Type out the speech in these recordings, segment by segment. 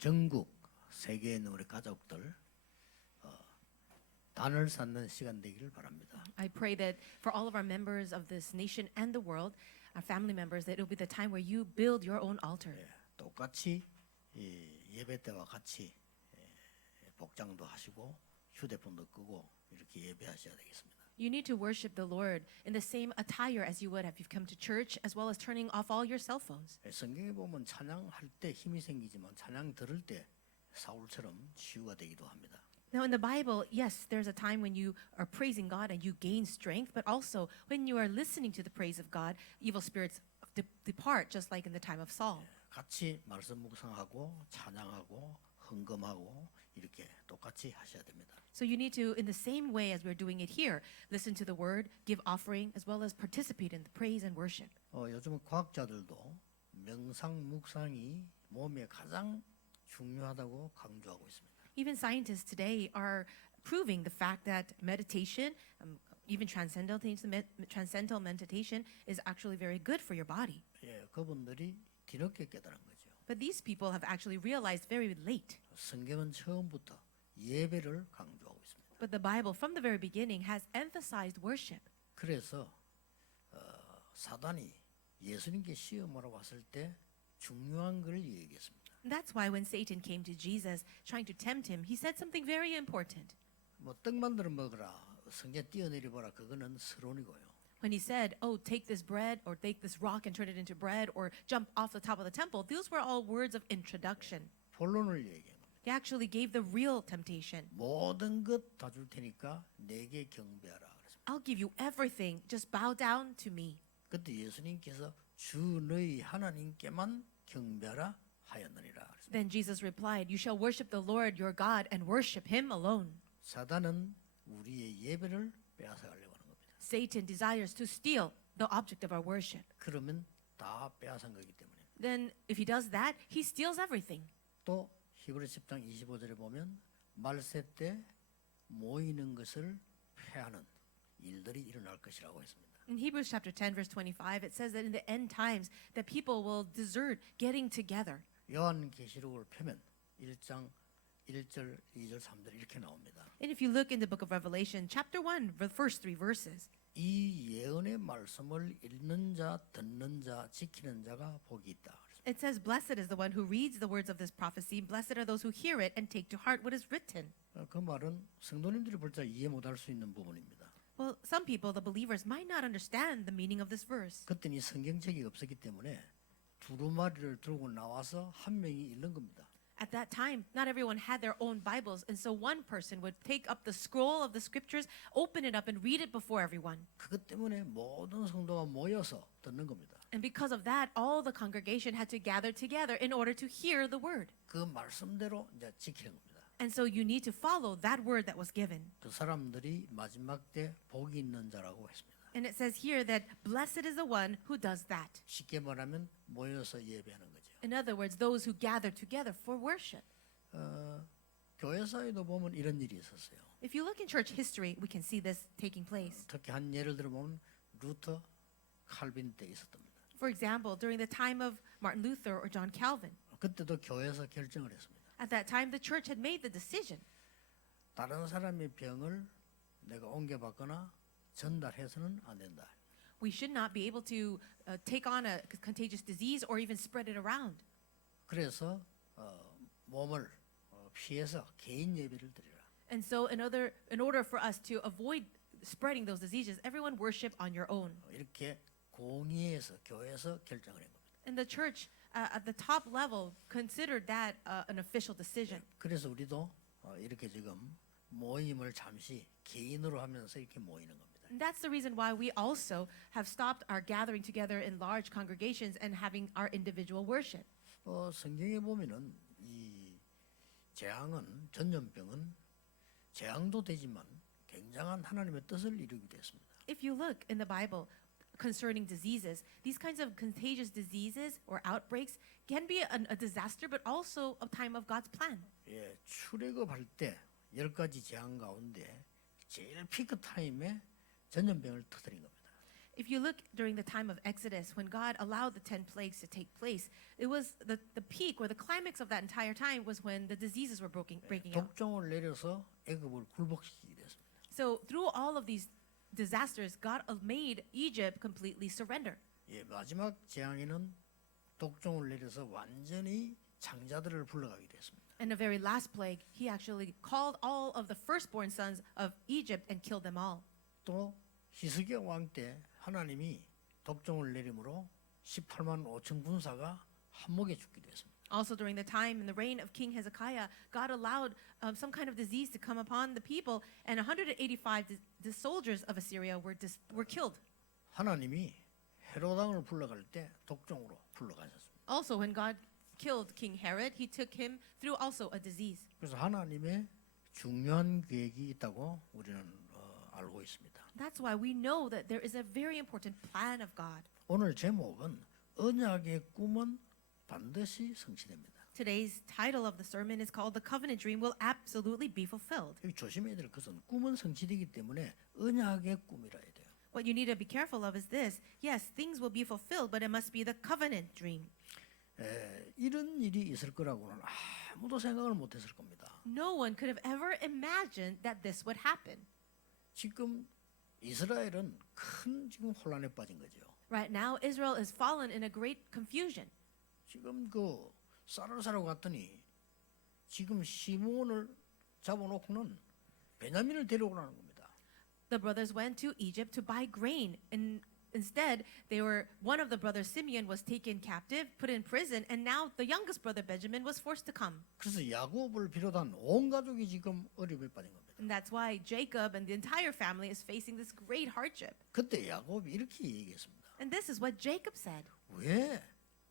전국 세계에 있는 우리 가족들 단을 쌓는 시간 되기를 바랍니다. I pray that for all of our members of this nation and the world, our family members, that it will be the time where you build your own altar. 똑같이 예배 때와 같이 복장도 하시고 휴대폰도 끄고 이렇게 예배하셔야 되겠습니다. You need to worship the Lord in the same attire as you would if you've come to church, as well as turning off all your cell phones. 성경에 보면 찬양할 때 힘이 생기지만 찬양 들을 때 사울처럼 치유가 되기도 합니다. Now in the Bible, yes, there's a time when you are praising God and you gain strength, but also when you are listening to the praise of God, evil spirits depart, just like in the time of Saul. 같이 말씀 묵상하고 찬양하고 헌금하고 이렇게 똑같이 하셔야 됩니다. So you need to, in the same way as we're doing it here, listen to the word, give offering, as well as participate in the praise and worship. 요즘 과학자들도 명상 묵상이 몸에 가장 중요하다고 강조하고 있습니다. Even scientists today are proving the fact that meditation, even transcendental meditation, is actually very good for your body. 그분들이 뒤늦게 깨달은 거죠. But these people have actually realized very late. 성경은 처음부터 예배를 강조하고 있습니다. But the Bible, from the very beginning, has emphasized worship. 그래서 사단이 예수님께 시험하러 왔을 때 중요한 걸 얘기했습니다. And that's why when Satan came to Jesus trying to tempt him, he said something very important. 떡 만들어 먹으라, 성에 뛰어내려 보라, 그거는 서론이고요. When he said, "Oh, take this bread or take this rock and turn it into bread or jump off the top of the temple," those were all words of introduction. 본론을 얘기한 겁니다. He actually gave the real temptation. 모든 것 다 줄 테니까 내게 경배하라. 그랬습니다. I'll give you everything. Just bow down to me. 그때 예수님께서 주 너희 하나님께만 경배하라 하였느니라. 그랬습니다. Then Jesus replied, "You shall worship the Lord your God and worship him alone." 사단은 우리의 예배를 빼앗아가려고 하는 겁니다. Satan desires to steal the object of our worship. 그러면 다 빼앗은 거기 때문에. Then if he does that, he steals everything. 또 히브리서 10장 25절에 보면 말세 때 모이는 것을 패하는 일들이 일어날 것이라고 했습니다. In Hebrews chapter 10 verse 25, it says that in the end times that people will desert getting together. 요한계시록을 펴면 1장 1절, 2절, 3절 이렇게 나옵니다. And if you look in the book of Revelation, chapter 1, the first 3 verses, 이 예언의 말씀을 읽는 자, 듣는 자, 지키는 자가 복이 있다. it says, "Blessed is the one who reads the words of this prophecy. Blessed are those who hear it and take to heart what is written." 그 말은 성도님들이 볼 때 이해 못할 수 있는 부분입니다. Well, some people, the believers, might not understand the meaning of this verse. 그때는 성경책이 없었기 때문에 두루마리를 들고 나와서 한 명이 읽는 겁니다. At that time, not everyone had their own Bibles, and so one person would take up the scroll of the scriptures, open it up, and read it before everyone. 그것 때문에 모든 성도가 모여서 듣는 겁니다. And because of that, all the congregation had to gather together in order to hear the word. 그 말씀대로 이제 지키는 겁니다. And so you need to follow that word that was given. 그 사람들이 마지막 때 복이 있는 자라고 했습니다. And it says here that blessed is the one who does that. 쉽게 말하면 모여서 예배하는 거죠. In other words, those who gather together for worship. 교회사에도 보면 이런 일이 있었어요. If you look in church history, we can see this taking place. 특히 한 예를 들어보면 루터, 칼빈 때 있었답니다. For example, during the time of Martin Luther or John Calvin. 그때도 교회에서 결정을 했습니다. At that time, the church had made the decision. 다른 사람의 병을 내가 옮겨받거나 전달해서는 안 된다. We should not be able to take on a contagious disease or even spread it around. 그래서 몸을 피해서 개인 예배를 드리라. And so in order for us to avoid spreading those diseases, everyone worship on your own. 이렇게 공의에서 교회에서 결정을 한 겁니다. And the church at the top level considered that an official decision. 그래서 우리도 이렇게 지금 모임을 잠시 개인으로 하면서 이렇게 모이는 겁니다. And that's the reason why we also have stopped our gathering together in large congregations and having our individual worship. 성경에 보면은 이 재앙은 전염병은 재앙도 되지만 굉장한 하나님의 뜻을 이루기도 했습니다. If you look in the Bible concerning diseases, these kinds of contagious diseases or outbreaks can be a disaster, but also a time of God's plan. 출애굽할 때 10가지 재앙 가운데 제일 피크 타임에 전염병을 터뜨린 겁니다. If you look during the time of Exodus, when God allowed the 10 plagues to take place, it was the peak or the climax of that entire time was when the diseases were breaking out. 독종을 내려서 애굽을 굴복시키게 됐습니다. So through all of these disasters, God made Egypt completely surrender. 예, 마지막 재앙에는 독종을 내려서 완전히 장자들을 불러가게 됐습니다. And the very last plague, he actually called all of the firstborn sons of Egypt and killed them all. 또 히스기야 왕 때 하나님이 독종을 내림으로 18만 5천 군사가 한목에 죽게 됐습니다. Also during the time in the reign of King Hezekiah, God allowed some kind of disease to come upon the people, and 185 the soldiers of Assyria were killed. 하나님이 헤롯 왕을 불러갈 때 독종으로 불러가셨습니다. Also, when God killed King Herod, he took him through also a disease. 그래서 하나님의 중요한 계획이 있다고 우리는 알고 있습니다. That's why we know that there is a very important plan of God. 오늘 제목은 언약의 꿈은 반드시 성취됩니다. Today's title of the sermon is called "The Covenant Dream Will Absolutely Be Fulfilled." 여기 조심해야 될 것은 꿈은 성취되기 때문에 언약의 꿈이라 해야 돼요. What you need to be careful of is this: yes, things will be fulfilled, but it must be the covenant dream. 이런 일이 있을 거라고는 아무도 생각을 못했을 겁니다. No one could have ever imagined that this would happen. 지금 이스라엘은 큰 지금 혼란에 빠진 거죠. Right now, Israel is fallen in a great confusion. 지금 그 쌀을 사러 갔더니 지금 시므온을 잡아놓고는 베냐민을 데려오라는 겁니다. The brothers went to Egypt to buy grain, and instead, one of the brothers, Simeon, was taken captive, put in prison, and now the youngest brother, Benjamin, was forced to come. 그래서 야곱을 비롯한 온 가족이 지금 어려움에 빠진 겁니다. And that's why Jacob and the entire family is facing this great hardship. 그때 야곱이 이렇게 얘기했습니다. And this is what Jacob said. 왜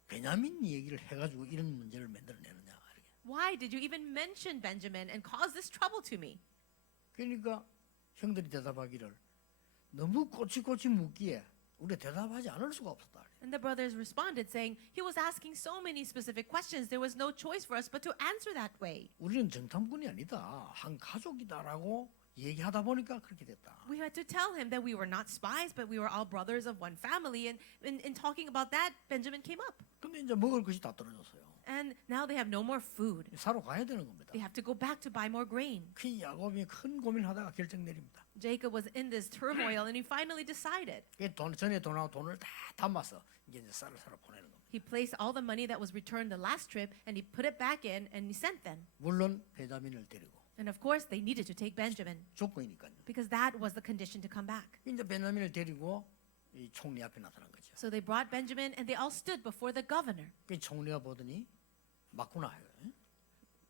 베냐민 얘기를 해가지고 이런 문제를 만들어내느냐. Why did you even mention Benjamin and cause this trouble to me? 그러니까 형들이 대답하기를 너무 꼬치꼬치 묻기에 우리 대답하지 않을 수가 없었다. And the brothers responded, saying, he was asking so many specific questions, there was no choice for us but to answer that way. 우리는 정탐꾼이 아니다. 한 가족이다라고 얘기하다 보니까 그렇게 됐다. We had to tell him that we were not spies, but we were all brothers of one family. And in talking about that, Benjamin came up. 근데 이제 먹을 것이 다 떨어졌어요. And now they have no more food. 사러 가야 되는 겁니다. They have to go back to buy more grain. 그 야곱이 큰 고민하다가 결정 내립니다. Jacob was in this turmoil, and he finally decided. 전에 돈하고 돈을 다 담아서 이제 쌀을 사러 보내는 겁니다. He placed all the money that was returned the last trip, and he put it back in, and he sent them. 물론 베냐민을 데리고 And of course, they needed to take Benjamin, 조건이니까요. because that was the condition to come back. 이제 베냐민을 데리고 이 총리 앞에 나타난 거죠. So they brought Benjamin, and they all stood before the governor. 그 총리가 보더니 맞구나.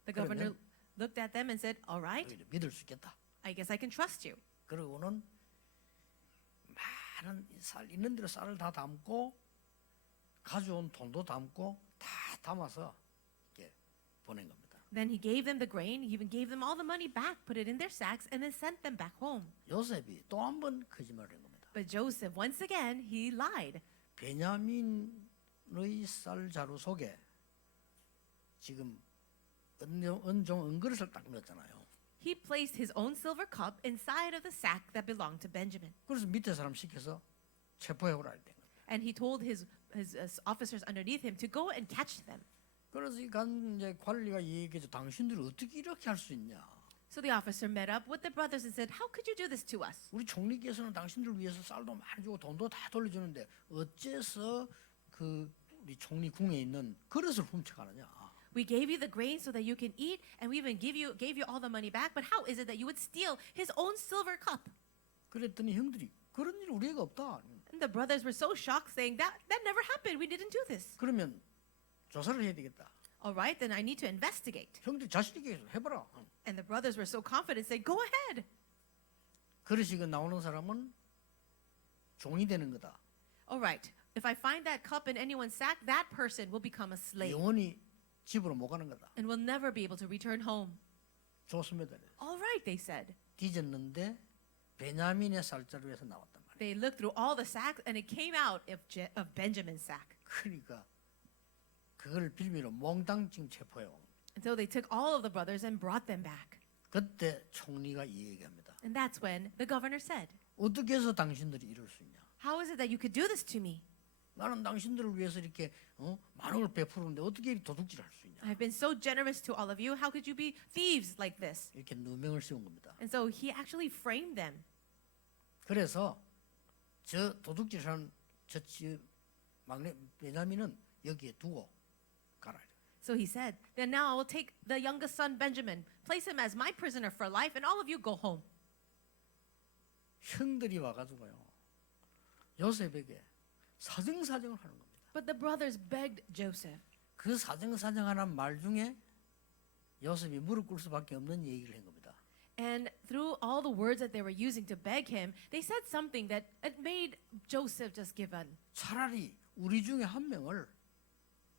The governor looked at them and said, all right, 믿을 수 있겠다. I guess I can trust you. 그러고는 많은 쌀 있는 대로 쌀을 다 담고 가져온 돈도 담고 다 담아서 이렇게 보낸 겁니다. Then he gave them the grain, he even gave them all the money back, put it in their sacks, and then sent them back home. 요셉이 또 한 번 거짓말을 한 겁니다. But Joseph, once again, he lied. 베냐민의 쌀 자루 속에 지금 은그릇을 딱 넣었잖아요. He placed his own silver cup inside of the sack that belonged to Benjamin. 그래서 밑에 사람 시켜서 체포해 오라 했던 거예요. And he told his officers underneath him to go and catch them. 그래서 이제 관리가 얘기해서 당신들이 어떻게 이렇게 할 수 있냐? So the officer met up with the brothers and said, how could you do this to us? 우리 총리께서는 당신들 위해서 쌀도 많이 주고 돈도 다 돌려주는데 어째서 그 우리 총리 궁에 있는 그릇을 훔쳐가느냐? We gave you the grain so that you can eat, and we even gave you all the money back. But how is it that you would steal his own silver cup? 그랬더니 형들이 그런 일 우리가 없다. And the brothers were so shocked, saying that never happened. We didn't do this. 그러면 조사를 해야 되겠다. All right, then I need to investigate. 형들이 자신 있게 해봐라. And the brothers were so confident, saying, go ahead. 그릇이 나오는 사람은 종이 되는 거다. All right, if I find that cup in anyone's sack, that person will become a slave 영원히 집으로 못 가는 거다. and will never be able to return home. 좋습니다. All right, they said. 뒤졌는데 베냐민의 쌀자루에서 나왔단 말이에요. They looked through all the sacks, and it came out of Benjamin's sack. 그러니까 그걸 빌미로 몽땅 지금 체포해 온. And so they took all of the brothers and brought them back. 그때 총리가 이 얘기합니다. And that's when the governor said, 어떻게 해서 당신들이 이럴 수 있냐? How is it that you could do this to me? 나는 당신들을 위해서 이렇게 만원을 베푸는데 어떻게 이 도둑질을 할 수 있냐. I've been so generous to all of you. How could you be thieves like this? 이렇게 누명을 씌운 겁니다. And so he actually framed them. 그래서 저 도둑질하는 저 막내 베냐민은 여기에 두고 가라. So he said, then now I will take the youngest son Benjamin, place him as my prisoner for life, and all of you go home. 형들이 와가지고요 요셉에게 사정사정을 하는 겁니다. But the brothers begged Joseph. 그 사정사정하는 말 중에 요셉이 무릎 꿇을 수밖에 없는 얘기를 한 겁니다. And through all the words that they were using to beg him, they said something that it made Joseph just give in. 차라리 우리 중에 한 명을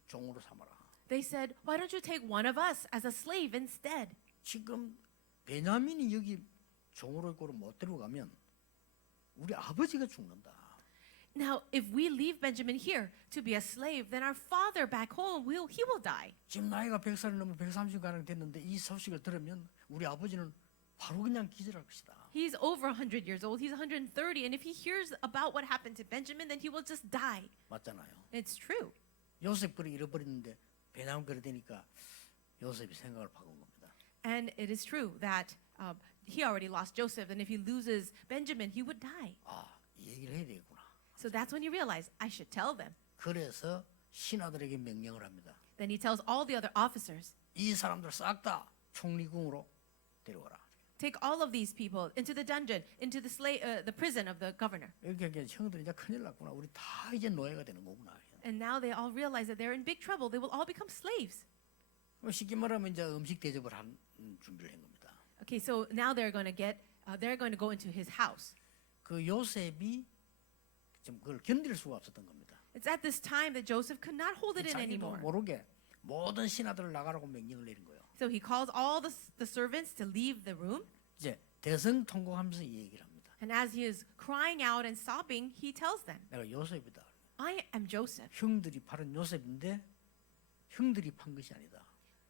종으로 삼아라. They said, why don't you take one of us as a slave instead? 지금 베냐민이 여기 종으로 있고 못 데려가면 우리 아버지가 죽는다. Now, if we leave Benjamin here to be a slave, then our father back home, he will die. 지금 나이가 100살이 넘어 130가량 됐는데 이 소식을 들으면 우리 아버지는 바로 그냥 기절할 것이다. He's over 100 years old. He's 130. And if he hears about what happened to Benjamin, then he will just die. 맞잖아요. It's true. 요셉 그를 잃어버렸는데 베냐민 그래 되니까 요셉이 생각을 바꾼 겁니다. And it is true that he already lost Joseph. And if he loses Benjamin, he would die. 이 얘기를 해야 되겠구나. So that's when he realized, I should tell them. 그래서 신하들에게 명령을 합니다. Then he tells all the other officers, 이 사람들 싹 다 총리궁으로 데려가라. take all of these people into the dungeon, into the prison of the governor. 이렇게 하니까 형들이 이제 큰일 났구나. 우리 다 이제 노예가 되는 거구나. And now they all realize that they're in big trouble. They will all become slaves. 쉽게 말하면 이제 음식 대접을 한 준비를 한 겁니다. Okay, so now they're going to go into his house. 그 요셉이 좀 그걸 견딜 수가 없었던 겁니다. It's at this time that Joseph could not hold it in 자기도 anymore. 모르게 모든 신하들을 나가라고 명령을 내린 거예요. So he calls all the servants to leave the room. 이제 대성통곡하면서 이 얘기를 합니다. And as he is crying out and sobbing, he tells them, 내가 요셉이다. I am Joseph. 형들이 팔은 요셉인데 형들이 판 것이 아니다.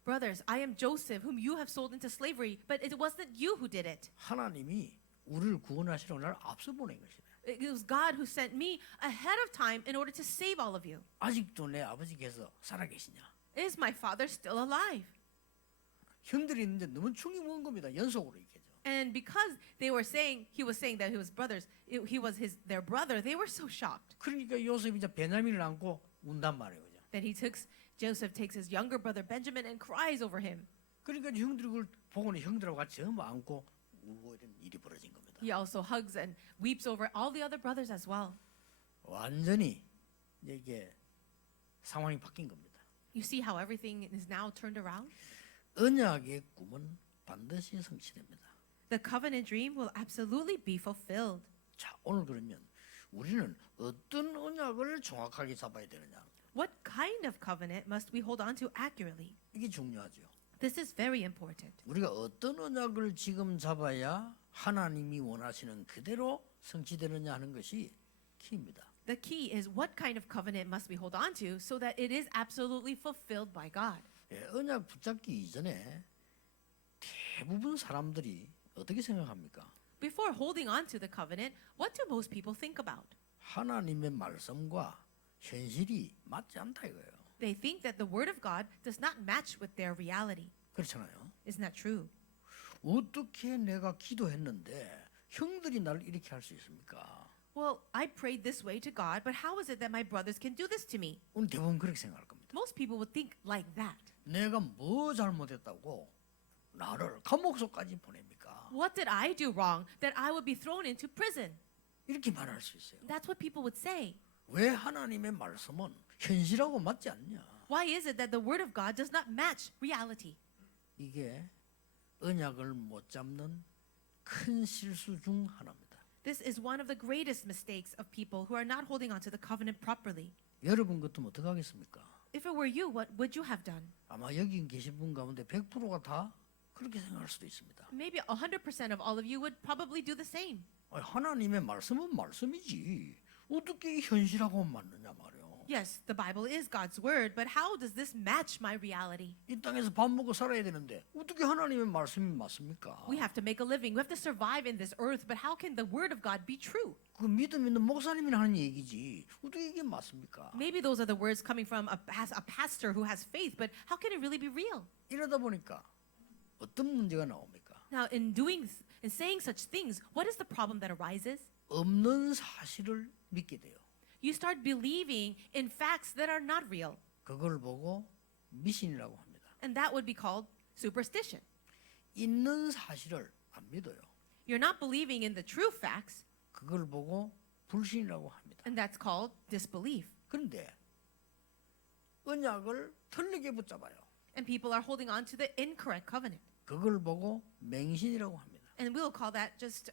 Brothers, I am Joseph, whom you have sold into slavery, but it wasn't you who did it. 하나님이 우리를 구원하시러 날 앞서 보낸 것이다. It was God who sent me ahead of time in order to save all of you. 아직도 내 아버지께서 살아계시냐? Is my father still alive? 형들이 있는데 너무 충이 먹은 겁니다. 연속으로 얘기죠. And because he was saying that he was brothers, he was their brother, they were so shocked. 그러니까 요셉이 이제 베냐민을 안고 운단 말이에요. 그죠? Then Joseph takes his younger brother Benjamin and cries over him. 그러니까 형들이 그걸 보고는 형들하고 같이 전부 안고 울고 이런 일이 벌어진 겁니다. He also hugs and weeps over all the other brothers as well. 완전히 이게 상황이 바뀐 겁니다. You see how everything is now turned around? 언약의 꿈은 반드시 성취됩니다. The covenant dream will absolutely be fulfilled. 자, 오늘 그러면 우리는 어떤 언약을 정확하게 잡아야 되느냐? What kind of covenant must we hold on to accurately? 이게 중요하죠. This is very important. 우리가 어떤 언약을 지금 잡아야 하나님이 원하시는 그대로 성취되느냐 하는 것이 키입니다. The key is what kind of covenant must we hold on to so that it is absolutely fulfilled by God. 예, 언약 붙잡기 이전에 대부분 사람들이 어떻게 생각합니까? Before holding on to the covenant, what do most people think about? 하나님의 말씀과 현실이 맞지 않다 이거예요. They think that the word of God does not match with their reality. 그렇잖아요. Isn't that true? 어떻게 내가 기도했는데 형들이 나를 이렇게 할 수 있습니까? Well, I prayed this way to God, but how is it that my brothers can do this to me? 오늘 대부분 그렇게 생각할 겁니다. Most people would think like that. 내가 뭐 잘못했다고 나를 감옥 속까지 보냅니까? What did I do wrong that I would be thrown into prison? 이렇게 말할 수 있어요. That's what people would say. 왜 하나님의 말씀은 현실하고 맞지 않냐? Why is it that the word of God does not match reality? 이게 언약을 못 잡는 큰 실수 중 하나입니다. This is one of the greatest mistakes of people who are not holding on to the covenant properly. 여러분 같으면 어떻게 하겠습니까? If it were you, what would you have done? 아마 여기 계신 분 가운데 100%가 다 그렇게 생각할 수도 있습니다. Maybe 100% of all of you would probably do the same. 하나님의 말씀은 말씀이지 어떻게 이 현실하고 맞느냐 말이요. Yes, the Bible is God's word, but how does this match my reality? 이 땅에서 밥 먹고 살아야 되는데 어떻게 하나님의 말씀이 맞습니까? We have to make a living. We have to survive in this earth, but how can the word of God be true? 그 믿음 있는 목사님이 하는 얘기지 어떻게 이게 맞습니까? Maybe those are the words coming from a pastor who has faith, but how can it really be real? 이러다 보니까 어떤 문제가 나옵니까? Now, in saying such things, what is the problem that arises? 없는 사실을 믿게 돼요. You start believing in facts that are not real, 그걸 보고 미신이라고 합니다. and that would be called superstition. 있는 사실을 안 믿어요. You're not believing in the true facts, 그걸 보고 불신이라고 합니다. and that's called disbelief. 그런데 언약을 틀리게 붙잡아요. And people are holding on to the incorrect covenant. 그걸 보고 맹신이라고 합니다. And we'll call that just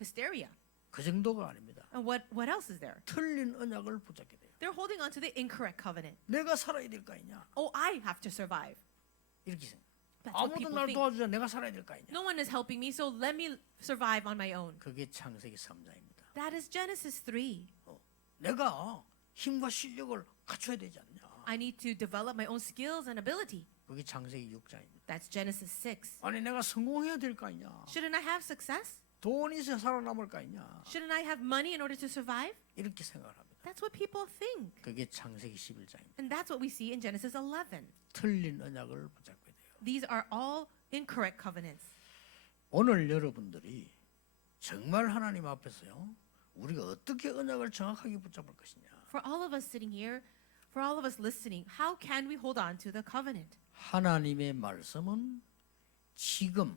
hysteria. 그 정도가 아닙니다. And what else is there? 틀린 언약을 붙잡게 돼요. They're holding on to the incorrect covenant. 내가 살아야 될 거 아니냐? Oh, I have to survive. 이렇게 생각. That's what 아무도 people 날 think. 도와주자 내가 살아야 될 거 아니냐? No one is helping me, so let me survive on my own. 그게 창세기 3장입니다. That is Genesis 3. 내가 힘과 실력을 갖춰야 되지 않냐? I need to develop my own skills and ability. 그게 창세기 6장입니다. That's Genesis 6. 아니 내가 성공해야 될 거 아니냐? Shouldn't I have success? 돈이 있어야 살아남을 거 아니냐? Shouldn't I have money in order to survive? 이렇게 생각을 합니다. That's what people think. 그게 창세기 11장입니다. And that's what we see in Genesis 11. 틀린 언약을 붙잡게 돼요. These are all incorrect covenants. 오늘 여러분들이 정말 하나님 앞에서요. 우리가 어떻게 언약을 정확하게 붙잡을 것이냐? For all of us sitting here, for all of us listening, how can we hold on to the covenant? 하나님의 말씀은 지금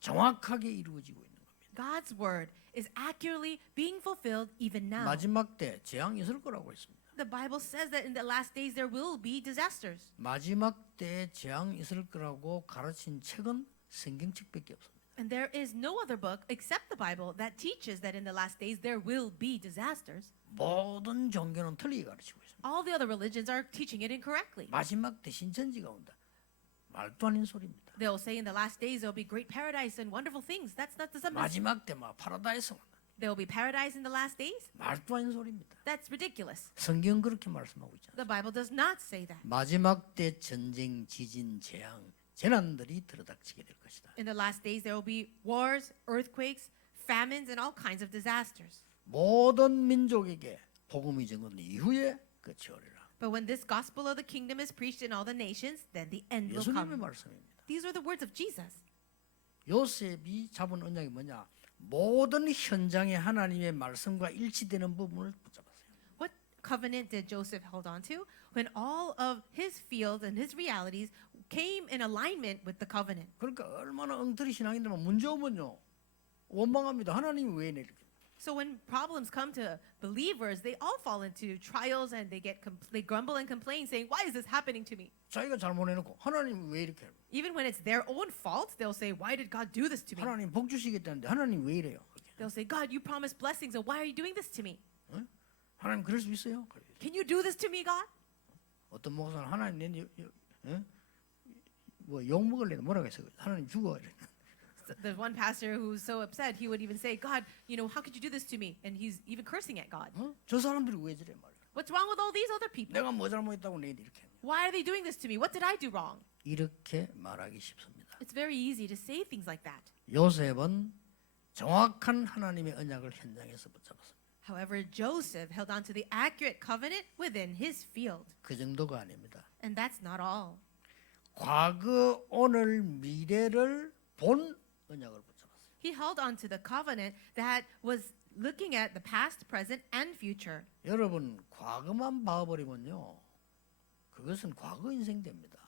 정확하게 이루어지고 있는 겁니다. God's word is accurately being fulfilled even now. 마지막 때 재앙이 있을 거라고 했습니다. The Bible says that in the last days there will be disasters. 마지막 때 재앙이 있을 거라고 가르친 책은 성경책밖에 없습니다. And there is no other book except the Bible that teaches that in the last days there will be disasters. 모든 종교는 틀리게 가르치고 있습니다. All the other religions are teaching it incorrectly. 마지막 때 신천지가 온다. 말도 아닌 소리입니다. They'll say in the last days there will be great paradise and wonderful things. That doesn't mean 마지막 때 막 파라다이스 온다. there will be paradise in the last days. 말도 아닌 소리입니다. That's ridiculous. 성경 그렇게 말씀하고 있잖아요. The Bible does not say that. 마지막 때 전쟁, 지진, 재앙, 재난들이 들어닥치게 될 것이다. In the last days there will be wars, earthquakes, famines, and all kinds of disasters. 모든 민족에게 복음이 전거된 이후에 끝이 오리라. But when this gospel of the kingdom is preached in all the nations, then the end will 예수님의 come. 말씀입니다. These are the words of Jesus. 요셉이 잡은 언약이 뭐냐? 모든 현장에 하나님의 말씀과 일치되는 부분을 붙잡았어요. What covenant did Joseph hold on to? When all of his fields and his realities came in alignment with the covenant. 그러니까 얼마나 엉터리 신앙인들만 문제 오면요 원망합니다. 하나님이 왜 이렇게? So when problems come to believers, they all fall into trials and they grumble and complain, saying, "Why is this happening to me?" 자기가 잘못해놓고 하나님 왜 이렇게? Even when it's their own fault, they'll say, "Why did God do this to me?" 하나님 복 주시겠다는데 하나님 왜 이래요? 그렇게. They'll say, "God, you promised blessings, so why are you doing this to me? 응? 하나님 그럴 수 있어요? 그래. Can you do this to me, God?" 어떤 목사는 하나님 뭐욕 먹을래도 뭐라고 했어요? 하나님 죽어. 이래. There's one pastor who's so upset, he would even say, "God, how could you do this to me?" And he's even cursing at God. 어? 저 사람들이 왜 저래 말이야? What's wrong with all these other people? 내가 뭐 잘못했다고 내일 이렇게 하냐? Why are they doing this to me? What did I do wrong? 이렇게 말하기 쉽습니다. It's very easy to say things like that. 요셉은 정확한 하나님의 언약을 현장에서 붙잡았습니다. However, Joseph held on to the accurate covenant within his field. 그 정도가 아닙니다. And that's not all. 과거, 오늘, 미래를 본 언약을 붙잡았어요. He held on to the covenant that was looking at the past, present, and future. 여러분 과거만 봐버리면요, 그것은 과거 인생 됩니다.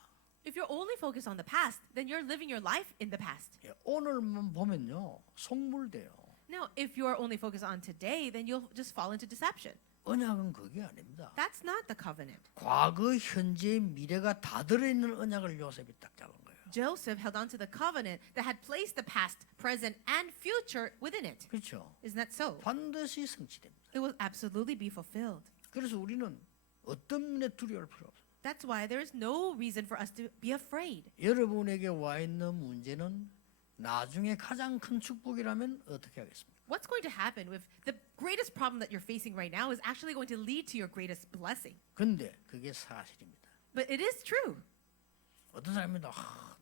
If you're only focused on the past, then you're living your life in the past. 예, 오늘만 보면요, 속물돼요. Now, if you are only focused on today, then you'll just fall into deception. 언약은 그게 아닙니다. That's not the covenant. 과거, 현재, 미래가 다 들어있는 언약을 요셉이 딱 잡은 거예요. Joseph held on to the covenant that had placed the past, present, and future within it. 그렇죠. Isn't that so? 반드시 성취됩니다. It will absolutely be fulfilled. 그래서 우리는 어떤 면에 두려워할 필요 없어요. That's why there is no reason for us to be afraid. 여러분에게 와 있는 문제는 나중에 가장 큰 축복이라면 어떻게 하겠습니까? what's going to happen if the greatest problem that you're facing right now is actually going to lead to your greatest blessing? 근데 그게 사실입니다. But it is true. 어떤 사람입니다.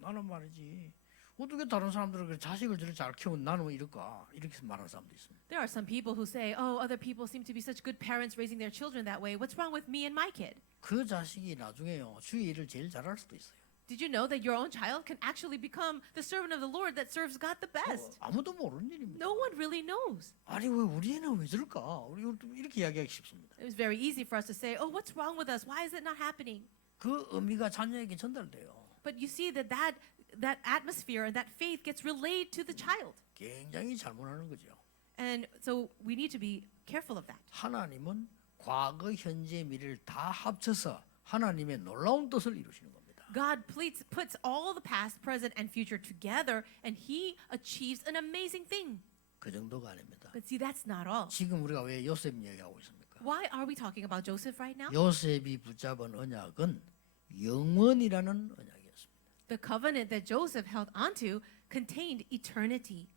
나는 말이지. 어떻게 다른 사람들은 그 자식을 저렇게 잘 키우면 나는 왜 이럴까? 이렇게 말하는 사람도 있습니다. There are some people who say, oh, other people seem to be such good parents raising their children that way. What's wrong with me and my kid? 그 자식이 나중에요. 주의 일을 제일 잘할 수도 있어요. Did you know that your own child can actually become the servant of the Lord that serves God the best? 아무도 모르는 일입니다. No one really knows. 아니 왜 우리 애는 왜 저럴까? 우리 이렇게 이야기하기 쉽습니다. It was very easy for us to say, oh, what's wrong with us? Why is it not happening? 그 의미가 자녀에게 전달돼요. But you see that atmosphere and that faith gets relayed to the child. 굉장히 잘못하는 거죠. And so we need to be careful of that. 하나님은 과거, 현재, 미래를 다 합쳐서 하나님의 놀라운 뜻을 이루시는 겁니다. God puts all the past, present, and future together, and He achieves an amazing thing. 그 정도가 아닙니다. But see, that's not all. 지금 우리가 왜 요셉 이야기하고 있습니까? Why are we talking about Joseph right now? 요셉이 붙잡은 언약은 영원이라는 언약이었습니다. The covenant that Joseph held onto contained eternity.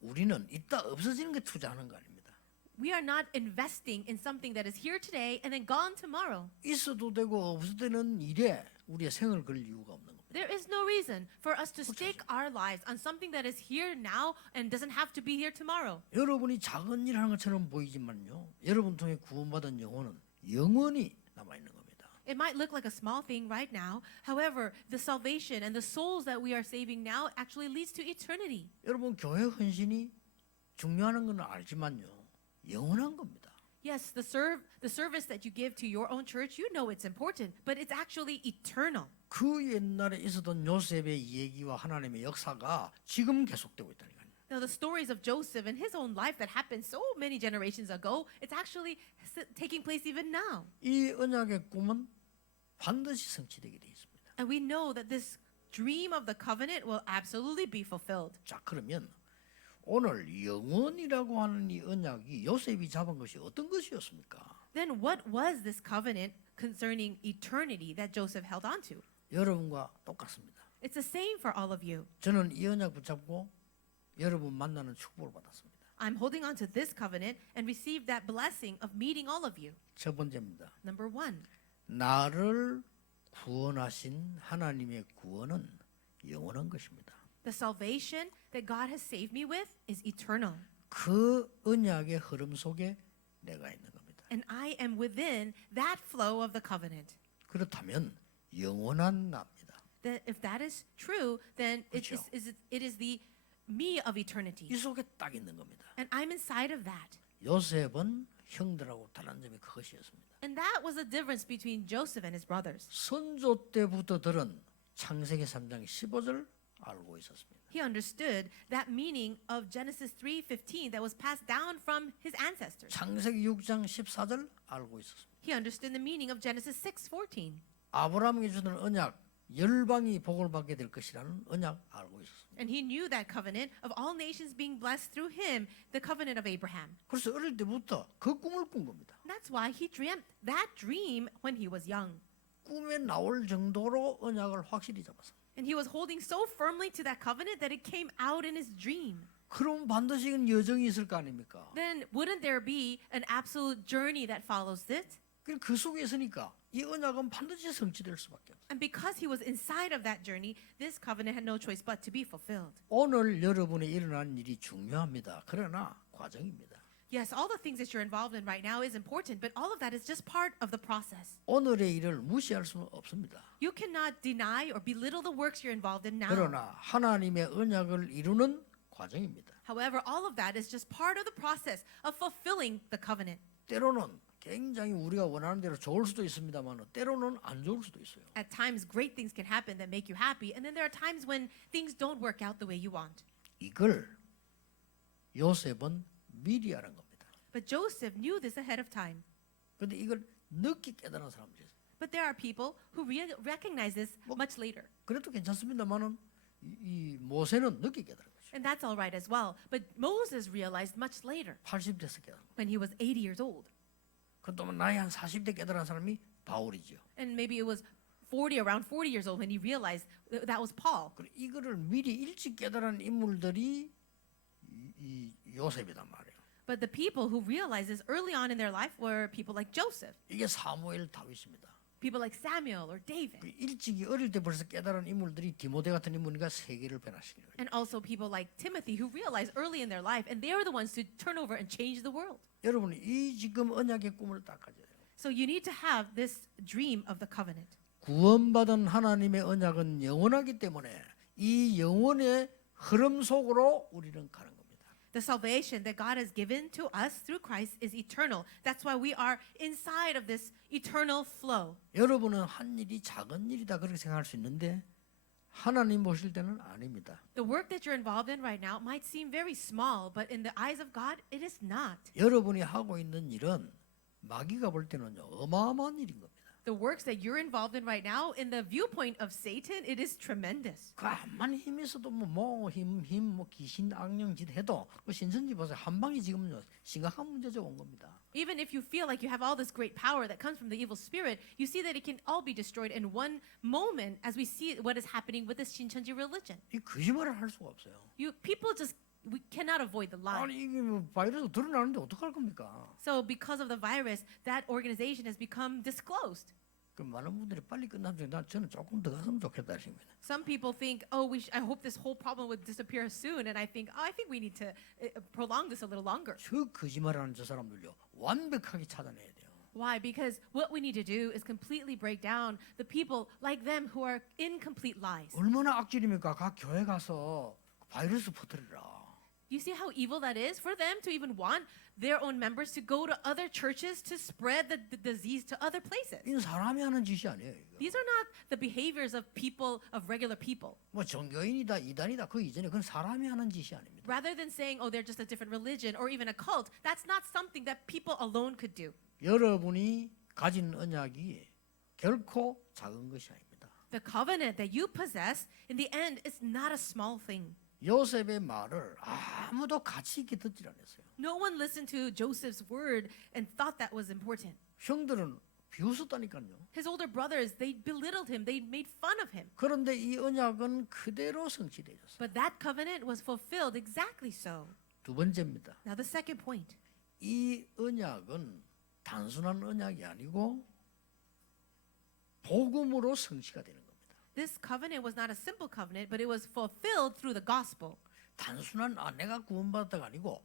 우리는 이따 없어지는 게 투자하는 거 아닙니다. We are not investing in something that is here today and then gone tomorrow. 있어도 되고 없어도 되는 일에 우리의 생을 걸 이유가 없는 겁니다. There is no reason for us to stake our lives on something that is here now and doesn't have to be here tomorrow. 여러분이 작은 일 하는 것처럼 보이지만요. 여러분 통해 구원받은 영혼은 영원히 남아있는 겁니다. It might look like a small thing right now. However, the salvation and the souls that we are saving now actually leads to eternity. 여러분 교회 헌신이 중요한 건 알지만요. 영원한 겁니다. Yes, the service that you give to your own church, you know it's important, but it's actually eternal. 그 옛날에 있었던 요셉의 얘기와 하나님의 역사가 지금 계속되고 있다니까요. Now, the stories of Joseph and his own life that happened so many generations ago, it's actually taking place even now. 이 언약의 꿈은 반드시 성취되게 되어 있습니다. And we know that this dream of the covenant will absolutely be fulfilled. 자, 그러면 오늘 영원이라고 하는 이 언약이 요셉이 잡은 것이 어떤 것이었습니까? Then what was this covenant concerning eternity that Joseph held on to? 여러분과 똑같습니다. It's the same for all of you. 저는 이 언약 붙잡고 여러분 만나는 축복을 받았습니다. I'm holding on to this covenant and received that blessing of meeting all of you. 첫 번째입니다. Number one, 나를 구원하신 하나님의 구원은 영원한 것입니다. the salvation that God has saved me with is eternal. 그 언약의 흐름 속에 내가 있는 겁니다. And I am within that flow of the covenant. 그렇다면 영원한 나입니다. That if that is true, then 그렇죠. it is the me of eternity. 이 속에 딱 있는 겁니다. And I'm inside of that. 요셉은 형들하고 다른 점이 그것이었습니다. And that was the difference between Joseph and his brothers. 선조 때부터 들은 창세기 3장 15절 알고 있었습니다. He understood that meaning of Genesis 3:15 that was passed down from his ancestors. 창세기 6장 14절 알고 있었습니다. He understood the meaning of Genesis 6:14. 아브라함에게 주는 언약 열방이 복을 받게 될 것이라는 언약 알고 있었습니다. And he knew that covenant of all nations being blessed through him, the covenant of Abraham. 그래서 어릴 때부터 그 꿈을 꾼 겁니다. And that's why he dreamt that dream when he was young. 꿈에 나올 정도로 언약을 확실히 잡았습니다. And he was holding so firmly to that covenant that it came out in his dream. 그럼 반드시 이건 여정이 있을 거 아닙니까? Then wouldn't there be an absolute journey that follows it? 그 속에 있으니까 이 언약은 반드시 성취될 수밖에 없어요. And because he was inside of that journey, this covenant had no choice but to be fulfilled. 오늘 여러분이 일어난 일이 중요합니다. 그러나 과정입니다. Yes, all the things that you're involved in right now is important, but all of that is just part of the process. 오늘의 일을 무시할 수는 없습니다. You cannot deny or belittle the works you're involved in now. 그러나 하나님의 언약을 이루는 과정입니다. However, all of that is just part of the process of fulfilling the covenant. 때로는 굉장히 우리가 원하는 대로 좋을 수도 있습니다만 때로는 안 좋을 수도 있어요. At times, great things can happen that make you happy, and then there are times when things don't work out the way you want. 이걸 요셉은 미리 알은 겁니다. But Joseph knew this ahead of time. 그런데 이걸 늦게 깨달은 사람들이 있어요. But there are people who recognize this much later. 그래도 괜찮습니다만은 이 모세는 늦게 깨달은 거죠. And that's all right as well. But Moses realized much later 80대에서 깨달은 거예요. when he was 80 years old. 그동안 나이 한 40대 깨달은 사람이 바울이죠. And maybe it was around 40 years old when he realized that was Paul. 이거를 미리 일찍 깨달은 인물들이 이 요셉이단 말이에요. But the people who realized this early on in their life were people like Joseph, 이게 사무엘, 다윗입니다. people like Samuel or David, 그 일찍이 어릴 때 벌써 깨달은 인물들이 디모데 같은 인물이니까 세계를 변화시키는 거예요. and also people like Timothy who realized early in their life, and they were the ones to turn over and change the world. 여러분이 이 지금 언약의 꿈을 딱 가져야 돼요. So you need to have this dream of the covenant. 구원받은 하나님의 언약은 영원하기 때문에 이 영원의 흐름 속으로 우리는 가는 겁니다. The salvation that God has given to us through Christ is eternal. That's why we are inside of this eternal flow. 여러분은 한 일이 작은 일이다 그렇게 생각할 수 있는데 하나님 보실 때는 아닙니다. The work that you're involved in right now might seem very small, but in the eyes of God, it is not. 여러분이 하고 있는 일은 마귀가 볼 때는 어마어마한 일인 겁니다. The works that you're involved in right now, in the viewpoint of Satan, it is tremendous. 가만히 힘 있어도 뭐 귀신 악령 짓 해도 그 신천지 보세요. 한 방이 지금 심각한 문제죠 온 겁니다. Even if you feel like you have all this great power that comes from the evil spirit, you see that it can all be destroyed in one moment as we see what is happening with this Shincheonji religion. 이 거짓말을 할 수가 없어요. We cannot avoid the lie. 아니 이게 뭐 바이러스 드러나는데 어떡할 겁니까? So because of the virus, that organization has become disclosed. 그 많은 분들이 빨리 끝나면 저는 조금 더 갔으면 좋겠다 싶습니다. Some people think, I hope this whole problem would disappear soon, and I think we need to prolong this a little longer. 저 거짓말하는 저 사람들요 완벽하게 찾아내야 돼요. Why? Because what we need to do is completely break down the people like them who are incomplete lies. 얼마나 악질입니까? 각 교회 가서 바이러스 퍼뜨리라. You see how evil that is for them to even want their own members to go to other churches to spread the disease to other places. 이건 사람이 하는 짓이 아니에요. 이거. These are not the behaviors of people, of regular people. 뭐 종교인이다, 이단이다 그 이전에 그건 사람이 하는 짓이 아닙니다. Rather than saying, they're just a different religion or even a cult, that's not something that people alone could do. 여러분이 가진 언약이 결코 작은 것이 아닙니다. The covenant that you possess, in the end, is not a small thing. 요셉의 말을 아무도 가치 있게 듣질 않았어요. No one listened to Joseph's word and thought that was important. 형들은 비웃었다니까요. His older brothers, they belittled him. They made fun of him. 그런데 이 언약은 그대로 성취되었어요. But that covenant was fulfilled exactly so. 두 번째입니다. Now the second point. 이 언약은 단순한 언약이 아니고 복음으로 성취가 되는 겁니다. This covenant was not a simple covenant, but it was fulfilled through the gospel. 단순한 내가 구원받았다가 아니고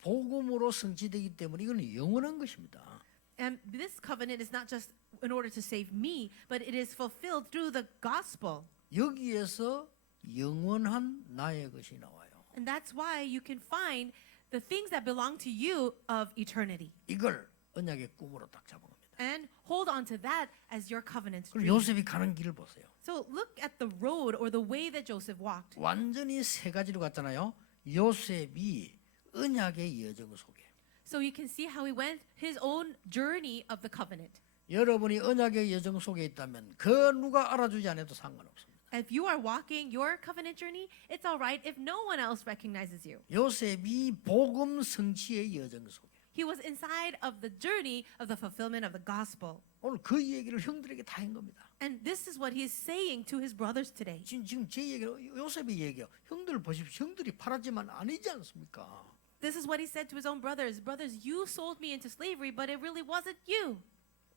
복음으로 성취되기 때문에 이건 영원한 것입니다. And this covenant is not just in order to save me, but it is fulfilled through the gospel. 여기에서 영원한 나의 것이 나와요. And that's why you can find the things that belong to you of eternity. 이걸 언약의 꿈으로 딱 잡은 겁니다. And hold on to that as your covenant 그리고 dream. 요셉이 가는 길을 보세요. So look at the road or the way that Joseph walked. 완전히 세 가지로 갔잖아요. 요셉이 언약의 여정 속에. So you can see how he went his own journey of the covenant. 여러분이 언약의 여정 속에 있다면 그 누가 알아주지 않아도 상관없습니다. If you are walking your covenant journey, it's all right if no one else recognizes you. 요셉이 복음 성취의 여정 속에. He was inside of the journey of the fulfillment of the gospel. 오늘 그 얘기를 형들에게 다 한 겁니다. And this is what he's saying to his brothers today. 지금 제 얘기 요셉이 얘기해요. 형들 보십시오. 형들이 팔았지만 아니지 않습니까? This is what he said to his own brothers. Brothers, you sold me into slavery, but it really wasn't you.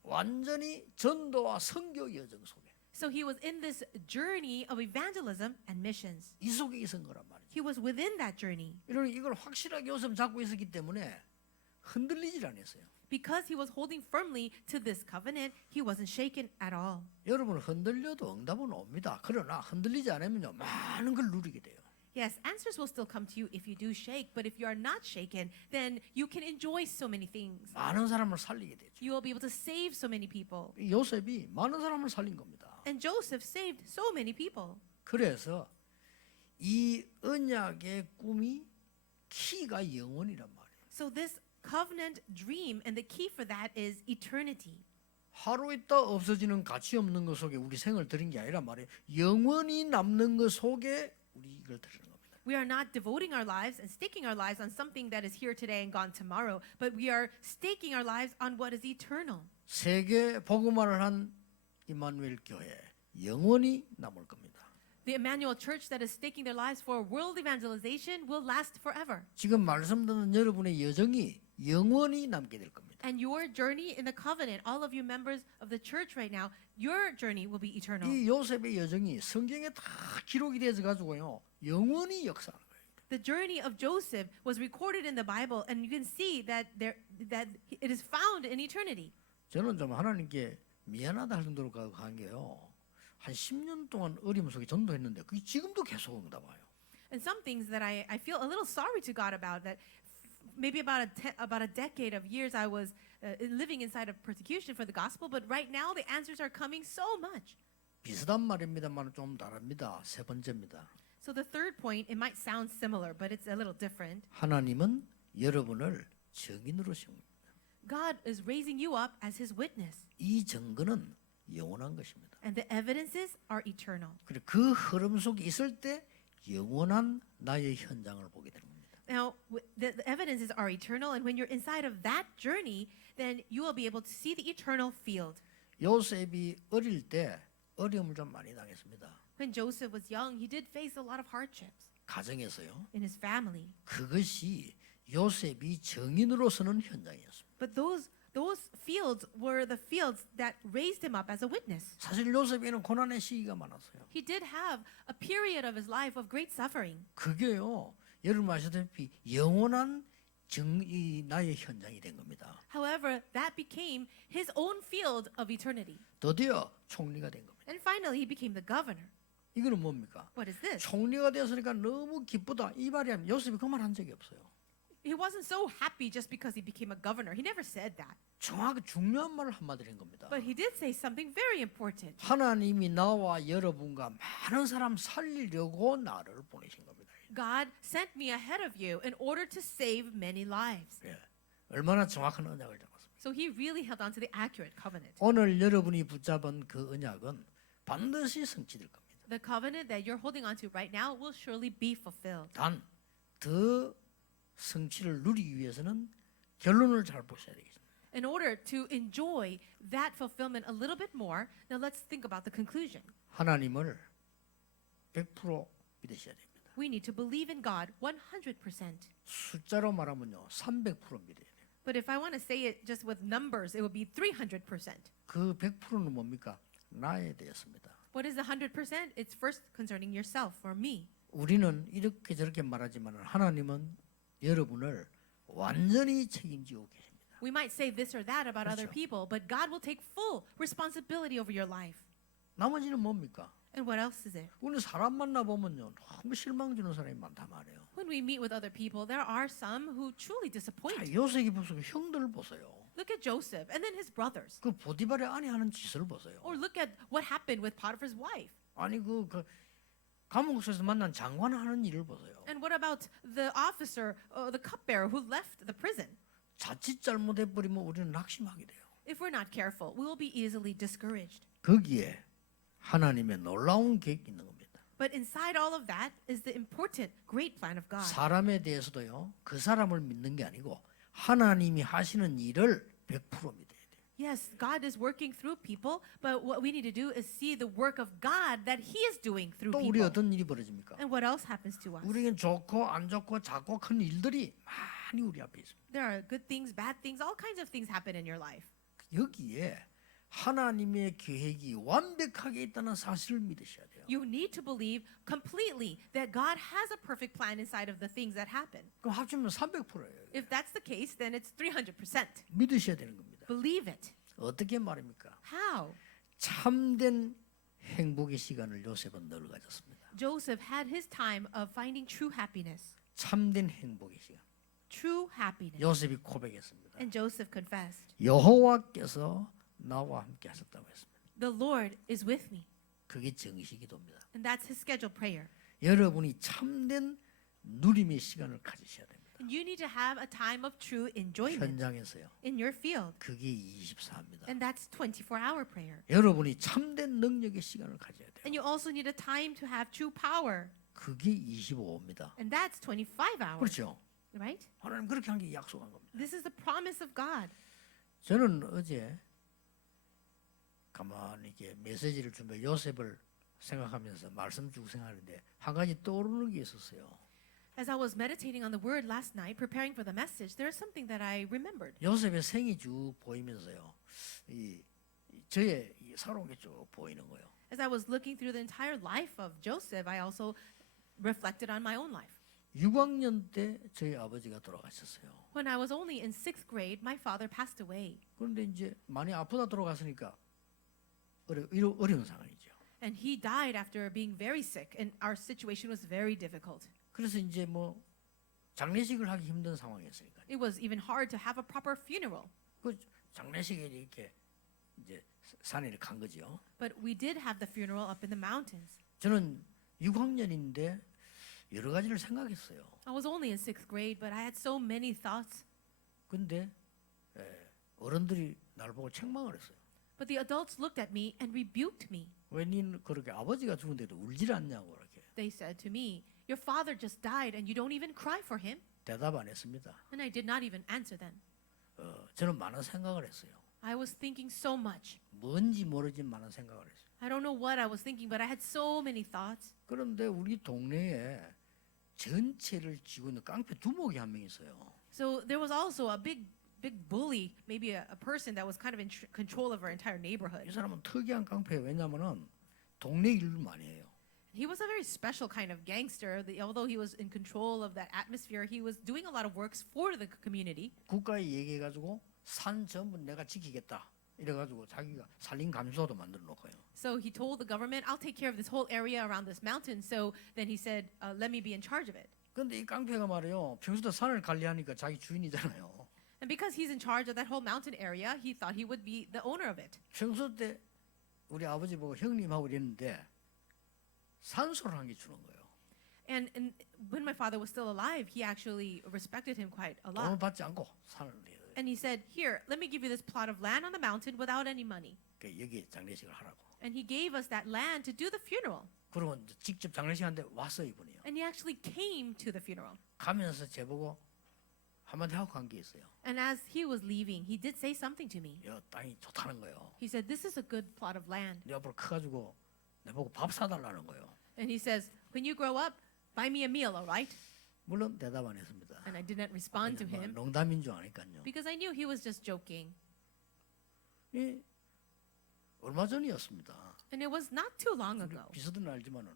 완전히 전도와 선교 여정 속에 So he was in this journey of evangelism and missions. 이 속에 있은 거란 말이죠. He was within that journey. 이걸 확실하게 요셉 잡고 있었기 때문에 흔들리질 않았어요. Because he was holding firmly to this covenant, he wasn't shaken at all. 여러분 흔들려도 응답은 옵니다. 그러나 흔들리지 않으면요 많은 걸 누리게 돼요. Yes, answers will still come to you if you do shake, but if you are not shaken, then you can enjoy so many things. 많은 사람을 살리게 되죠. You will be able to save so many people. 이 요셉이 많은 사람을 살린 겁니다. And Joseph saved so many people. 그래서 이 언약의 꿈이 키가 영원이란 말이에요. So this covenant dream, and the key for that is eternity. 하루 있다 없어지는 가치 없는 것 속에 우리 생을 드린 게 아니란 말이에요. 영원히 남는 것 속에 우리 이걸 드리는 겁니다. We are not devoting our lives and staking our lives on something that is here today and gone tomorrow, but we are staking our lives on what is eternal. 세계 복음화를 한 이마누엘 교회 영원히 남을 겁니다. The Emmanuel Church that is staking their lives for world evangelization will last forever. 지금 말씀 듣는 여러분의 여정이 영원히 남게 될 겁니다. And your journey in the covenant, all of you members of the church right now, your journey will be eternal. 이 요셉의 여정이 성경에 다 기록이 되어서 가지고요 영원히 역사하는 거예요. The journey of Joseph was recorded in the Bible, and you can see that it is found in eternity. 저는 좀 하나님께 미안하다 할 정도로 간 게요. 한 10년 동안 어려움 속에 전도했는데 그게 지금도 계속 응답 와요. And some things that I feel a little sorry to God about, that maybe about a decade of years I was living inside of persecution for the gospel, but right now the answers are coming so much. 비슷한 말입니다만 좀 다릅니다. 세 번째입니다. So the third point, it might sound similar, but it's a little different. 하나님은 여러분을 증인으로 세웁니다. God is raising you up as his witness, 이 증거는 영원한 것입니다. and the evidences are eternal. 그리고 그 흐름 속에 있을 때 영원한 나의 현장을 보게 되는 겁니다. Now, the evidences are eternal, and when you're inside of that journey, then you will be able to see the eternal field. 요셉이 어릴 때 어려움을 좀 많이 당했습니다. When Joseph was young, he did face a lot of hardships 가정에서요. in his family. 그것이 요셉이 증인으로 서는 현장이었습니다. But those fields were the fields that raised him up as a witness. 사실 요셉에는 고난의 시기가 많았어요. He did have a period of his life of great suffering. 그게요. 여러분 아시다시피 영원한 이 나의 현장이 된 겁니다. However, that became his own field of eternity. 드디어 총리가 된 겁니다. And finally, he became the governor. 이거는 뭡니까? What is this? 총리가 되었으니까 너무 기쁘다. 이 말이 아니면 요셉이 그 말 한 적이 없어요. He wasn't so happy just because he became a governor. He never said that. 정확히 중요한 말을 한마디를 한 겁니다. But he did say something very important. 하나님이 나와 여러분과 많은 사람 살리려고 나를 보내신 겁니다. God sent me ahead of you in order to save many lives. 예. 얼마나 정확한 언약을 잡았습니까? So he really held on to the accurate covenant. 오늘 여러분이 붙잡은 그 언약은 반드시 성취될 겁니다. The covenant that you're holding on to right now will surely be fulfilled. 단 더 성취를 누리기 위해서는 결론을 잘 보셔야 되겠습니다. In order to enjoy that fulfillment a little bit more, now let's think about the conclusion. 하나님을 100% 믿으셔야 됩니다. We need to believe in God 100%. 숫자로 말하면요 300% 믿어야 돼요. But if I want to say it just with numbers, it would be 300%. 그 100%는 뭡니까? 나에 대해서입니다. What is the 100%? It's first concerning yourself or me. 우리는 이렇게 저렇게 말하지만 하나님은 여러분을 완전히 책임지고 계십니다. We might say this or that about other 그렇죠. people, but God will take full responsibility over your life. 나머지는 뭡니까? And what else is it? 우리 사람 만나 보면요 너무 실망 주는 사람이 많단 말이에요. When we meet with other people, there are some who truly 자, disappoint. 요셉이 보세요. 형들 보세요. Look at Joseph and then his brothers. 그 보디발의 아내 하는 짓을 보세요. Or look at what happened with Potiphar's wife. 아니 그 감옥에서 만난 장관 하는 일을 보세요. And what about the officer, the cupbearer who left the prison? 자칫 잘못해 버리면 우리는 낙심하게 돼요. If we're not careful, we will be easily discouraged. 거기에 하나님의 놀라운 계획이 있는 겁니다. But inside all of that is the important, great plan of God. 사람에 대해서도요. 그 사람을 믿는 게 아니고 하나님이 하시는 일을 100% 믿어야 돼요. Yes, God is working through people, but what we need to do is see the work of God that He is doing through 또 우리 people. 어떤 일이 벌어집니까? And what else happens to us? 우리에겐 좋고 안 좋고 작고 큰 일들이 많이 우리 앞에 있습니다. There are good things, bad things, all kinds of things happen in your life. 여기에 하나님의 계획이 완벽하게 있다는 사실을 믿으셔야 돼요. You need to believe completely that God has a perfect plan inside of the things that happen. 그럼 합치면 300%예요. If that's the case, then it's 300%. 믿으셔야 되는 겁니다. Believe it. 어떻게 말입니까? How? 참된 행복의 시간을 요셉은 늘 가졌습니다. Joseph had his time of finding true happiness. 참된 행복의 시간. True happiness. 요셉이 고백했습니다. And Joseph confessed, 여호와께서 나와 함께 하셨다고 했습니다. "The Lord is with me." 그게 정시기도입니다. And that's his scheduled prayer. 여러분이 참된 누림의 시간을 가지셔야 됩니다. And you need to have a time of true enjoyment 현장에서요. in your field. 그게 24입니다. And that's 24-hour prayer. 여러분이 참된 능력의 시간을 가져야 돼요. And you also need a time to have true power. 그게 25입니다. And that's 25 hours. 그렇죠? Right? 하나님 그렇게 한 게 약속한 겁니다. This is the promise of God. 저는 어제 가만히 이렇게 메시지를 준비해 요셉을 생각하면서 말씀 죽생하는데 한 가지 떠오르는 게 있었어요. As I was meditating on the word last night, preparing for the message, there is something that I remembered. 요셉의 생이 쭉 보이면서요. 저의 이 살아온 게 쭉 보이는 거예요. As I was looking through the entire life of Joseph, I also reflected on my own life. 6학년 때 저희 아버지가 돌아가셨어요. When I was only in 6th grade, my father passed away. 그런데 이제 많이 아프다 돌아갔으니까 어려운 상황이죠. And he died after being very sick, and our situation was very difficult. 그래서 이제 뭐 장례식을 하기 힘든 상황이었으니까. It was even hard to have a proper funeral. 그 장례식에 이렇게 이제 산에 간 거죠. But we did have the funeral up in the mountains. 저는 6학년인데 여러 가지를 생각했어요. I was only in 6th grade, but I had so many thoughts. 근데 어른들이 날 보고 책망을 했어요. But the adults looked at me and rebuked me. 왜 니는 그렇게 아버지가 죽은데도 울질 않냐고 이렇게 They said to me, "Your father just died and you don't even cry for him?" 대답 안 했습니다. And I did not even answer them. 저는 많은 생각을 했어요. I was thinking so much. 뭔지 모르지만 많은 생각을 했어요. I don't know what I was thinking, but I had so many thoughts. 그런데 우리 동네에 전체를 쥐고 있는 깡패 두목이 한 명 있어요. So there was also a big bully, maybe a person that was kind of in control of our entire 이 neighborhood. 사람은 특이한 깡패예요. 왜냐하면은 동네 일을 많이 해요. He was a very special kind of gangster. Although he was in control of that atmosphere, he was doing a lot of works for the community. 국가에 얘기해가지고 산 전부 내가 지키겠다. 이래가지고 자기가 산림 감수소도 만들어 놓고요. So he told the government, "I'll take care of this whole area around this mountain." So then he said, "Let me be in charge of it." 근데 이 깡패가 말이요. 평소도 산을 관리하니까 자기 주인이잖아요. And because he's in charge of that whole mountain area, he thought he would be the owner of it. 평소 때 우리 아버지 보고 형님하고 이랬는데 산소를 한 개 주는 거예요. And when my father was still alive, he actually respected him quite a 돈을 lot. 받지 않고 산을 내요. And he said, "Here, let me give you this plot of land on the mountain without any money." 여기 장례식을 하라고. And he gave us that land to do the funeral. 그러면 직접 장례식한테 왔어 이분이요. And he actually came to the funeral. 가면서 제보고 한마디 하고 간 게 있어요. And as he was leaving, he did say something to me. 야, 땅이 좋다는 거예요. He said, "This is a good plot of land." 네 앞으로 커가지고 내 보고 밥 사달라는 거예요. And he says, "When you grow up, buy me a meal, all right?" 물론 대답 안 했습니다. And I didn't respond to 그냥 him 뭐 농담인 줄 아니까요. because I knew he was just joking. 이 얼마 전이었습니다. And it was not too long 우리 ago. 비서들은 알지만은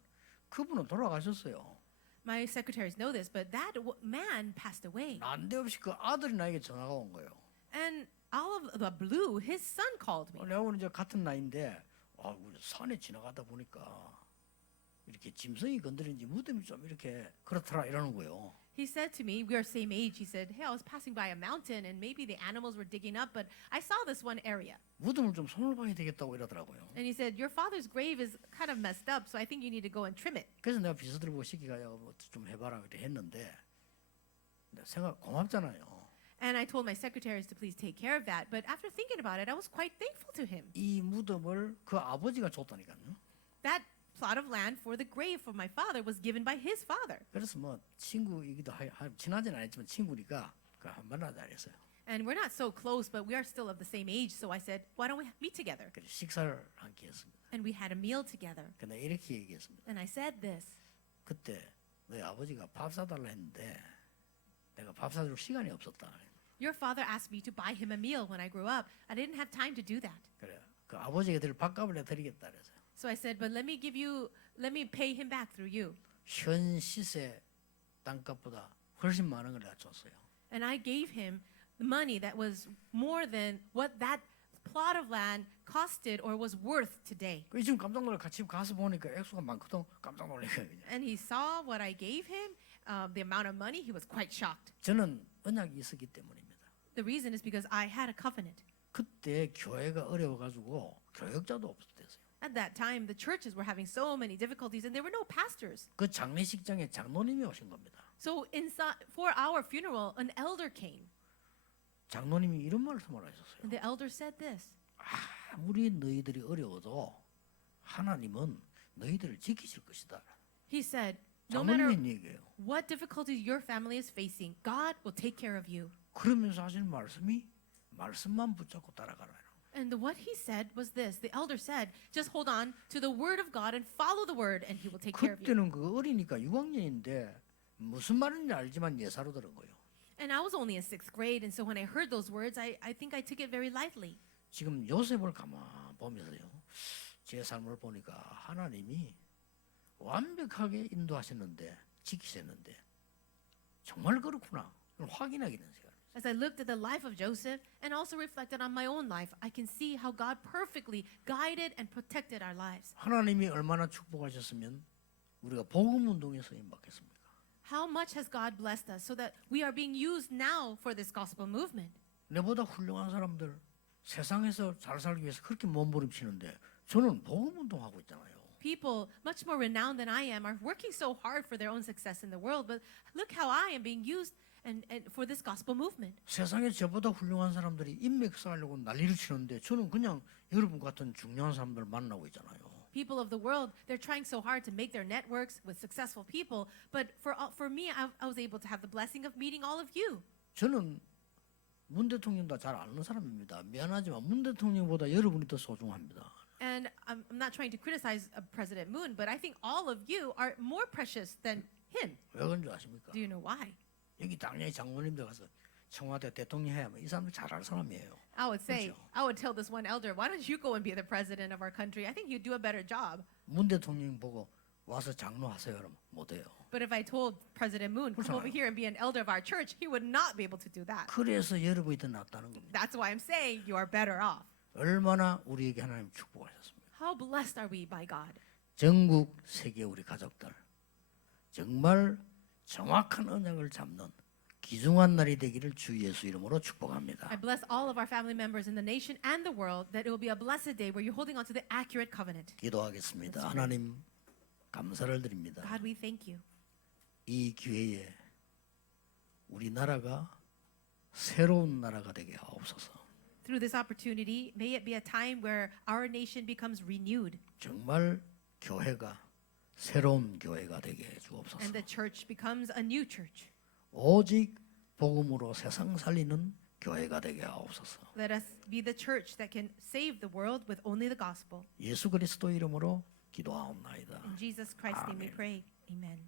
그분은 돌아가셨어요. My secretaries know this, but that man passed away. 난데없이 그 아들이 나에게 전화가 온 거예요. And out of the blue, his son called me. 내가 오늘 이제 같은 나이인데 우리 산에 지나가다 보니까 이렇게 짐승이 건드린지 무덤이 좀 이렇게 그렇더라 이러는 거예요. He said to me, we are same age. He said, "Hey, I was passing by a mountain and maybe the animals were digging up, but I saw this one area." 무덤을 좀 손을 봐야 되겠다고 이러더라고요. And he said, "Your father's grave is kind of messed up, so I think you need to go and trim it." 그래서 내가 비서들 보고 시키가 좀 해봐라 이렇게 했는데 내가 생각 고맙잖아요. And I told my secretaries to please take care of that. But after thinking about it, I was quite thankful to him. 이 무덤을 그 아버지가 줬다니까요. That plot of land for the grave for my father was given by his father. 그래서 뭐 친구이기도 친하진 않았지만 친구니까 그 한 만나자 했어요. And we're not so close, but we are still of the same age. So I said, "Why don't we meet together?" 그래서 식사를 함께 했습니다. And we had a meal together. 근데 이렇게 얘기했습니다. And I said this. 그때 너희 아버지가 밥 사달라 했는데 내가 밥 사줄 시간이 없었다. Your father asked me to buy him a meal when I grew up. I didn't have time to do that. 그래 그 아버지가 드릴 밥값을 내가 드리겠다 그래서 So I said, "But let me pay him back through you." 현 시세 땅값보다 훨씬 많은 걸 내가 줬어요. And I gave him money that was more than what that plot of land costed or was worth today. 그 지금 깜짝 놀라 같이 가서 보니까 액수가 많거든. 깜짝 놀래요. 그냥. And he saw what I gave him, the amount of money. He was quite shocked. 저는 언약이 있었기 때문입니다. The reason is because I had a covenant. 그때 교회가 어려워가지고 교역자도 없었대요. At that time, the churches were having so many difficulties, and there were no pastors. 그 장례식장에 장로님이 오신 겁니다. So for our funeral, an elder came, 장로님이 이런 말씀을 하셨어요. and the elder said this. 아무리 너희들이 어려워도 하나님은 너희들을 지키실 것이다. He said, "No matter 장로님 얘기예요. what difficulties your family is facing, God will take care of you." 그러면서 하시는 말씀이 말씀만 붙잡고 따라가라. And what he said was this. The elder said, just hold on to the word of God and follow the word and he will take care of you. 그때는 그 어리니까 6학년인데 무슨 말인지 알지만 예사로 들은 거예요. And I was only in 6th grade, and so when I heard those words, I think I took it very lightly. 지금 요셉을 가만 보면서요. 제 삶을 보니까 하나님이 완벽하게 인도하셨는데 지키셨는데 정말 그렇구나. 그걸 확인하게 된 시간. As I looked at the life of Joseph and also reflected on my own life, I can see how God perfectly guided and protected our lives. 하나님이 얼마나 축복하셨으면 우리가 복음 운동에 쓰임 받겠습니까? How much has God blessed us so that we are being used now for this gospel movement? 내보다 훌륭한 사람들 세상에서 잘 살기 위해서 그렇게 몸부림치는데 저는 복음 운동하고 있잖아요. People much more renowned than I am are working so hard for their own success in the world, but look how I am being used and for this gospel movement. 세상에 저보다 훌륭한 사람들이 인맥 쌓으려고 난리를 치는데 저는 그냥 여러분 같은 중요한 사람들 만나고 있잖아요. People of the world, they're trying so hard to make their networks with successful people, but for me, I was able to have the blessing of meeting all of you. 저는 문 대통령도 잘 아는 사람입니다. 미안하지만 문 대통령보다 여러분이 더 소중합니다. And I'm not trying to criticize President Moon, but I think all of you are more precious than him. 왜 그런 줄 아십니까? Do you know why? 여기 당연히 장로님들 가서 청와대 대통령 해야 이 사람들 잘 아는 사람이에요. I would say, 그렇죠. I would tell this one elder, why don't you go and be the president of our country? I think you'd do a better job. 문 대통령 보고 와서 장로하세요 그러면 못해요. But if I told President Moon, come over 그렇잖아요. here and be an elder of our church, he would not be able to do that. 그래서 여러분이 더 낫다는 겁니다. That's why I'm saying you are better off. 얼마나 우리에게 하나님 축복하셨습니까? How blessed are we by God? 전국 세계 우리 가족들 정말 정확한 언약을 잡는 귀중한 날이 되기를 주 예수 이름으로 축복합니다. I bless all of our family members in the nation and the world that it will be a blessed day where you're holding on to the accurate covenant. 기도하겠습니다. 하나님 감사를 드립니다. God, we thank you. 이 기회에 우리나라가 새로운 나라가 되게 하옵소서. Through this opportunity, may it be a time where our nation becomes renewed 정말 교회가 새로운 교회가 되게 해 주옵소서. and the church becomes a new church. 오직 복음으로 세상 살리는 교회가 되게 하옵소서. Let us be the church that can save the world with only the gospel. 예수 그리스도 이름으로 기도하옵나이다. In Jesus Christ's name we Amen. pray. Amen.